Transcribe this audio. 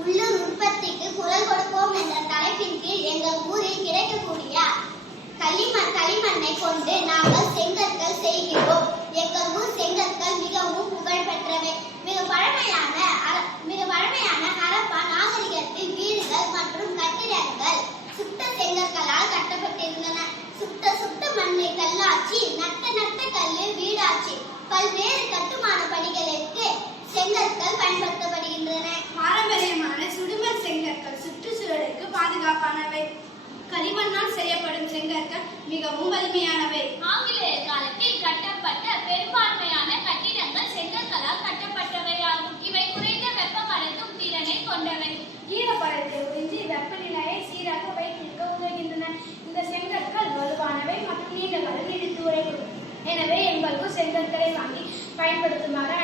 உள்ளூர் உற்பத்திக்கு குரல் கொடுப்போம் என்ற தலைப்பின் கீழ் எங்கள் ஊரில் கிடைக்கக்கூடிய களிமண்ணை கொண்டு நாங்கள் செங்கற்கள் செய்கிறோம். எங்கள் ஊர் செங்கற்கள் மிகவும் புகழ்பெற்றவை. மிக பழமையான ஹரப்பா நாகரிகத்தில் வீடுகள் மற்றும் கட்டிடங்கள் சுட்ட செங்கற்களால் கட்டப்பட்டிருந்தன. சுட்ட மண்ணை கல்லாச்சி, நட்ட கல்லில் வீடாச்சி, பல்வேறு கட்டுமான பணிகளுக்கு செங்கற்கள் பயன்படுத்தப்படுகின்றன. பாரம்பரியமான சுடுமண் செங்கற்கள் சுற்றுச்சூழலுக்கு பாதுகாப்பானவை. களிமண்ணால் செய்யப்படும் செங்கற்கள் மிகவும் வலிமையானவை. ஆங்கிலேயர் காலத்தில் கட்டப்பட்ட பெரும்பான்மையான கட்டிடங்கள் செங்கற்களால் கட்டப்பட்டவையாகும். இவை குறைந்த வெப்ப கடத்தும் திறனை கொண்டவை. ஈரப்பதத்தை உறிஞ்சி வெப்பநிலையை சீராக வைத்திருக்க உதவுகின்றன. இந்த செங்கற்கள் வலுவானவை மற்றும் நீண்ட காலம் நீடித்து உழைக்கும். எனவே எங்களுக்கு செங்கற்களை வாங்கி பயன்படுத்துமாறு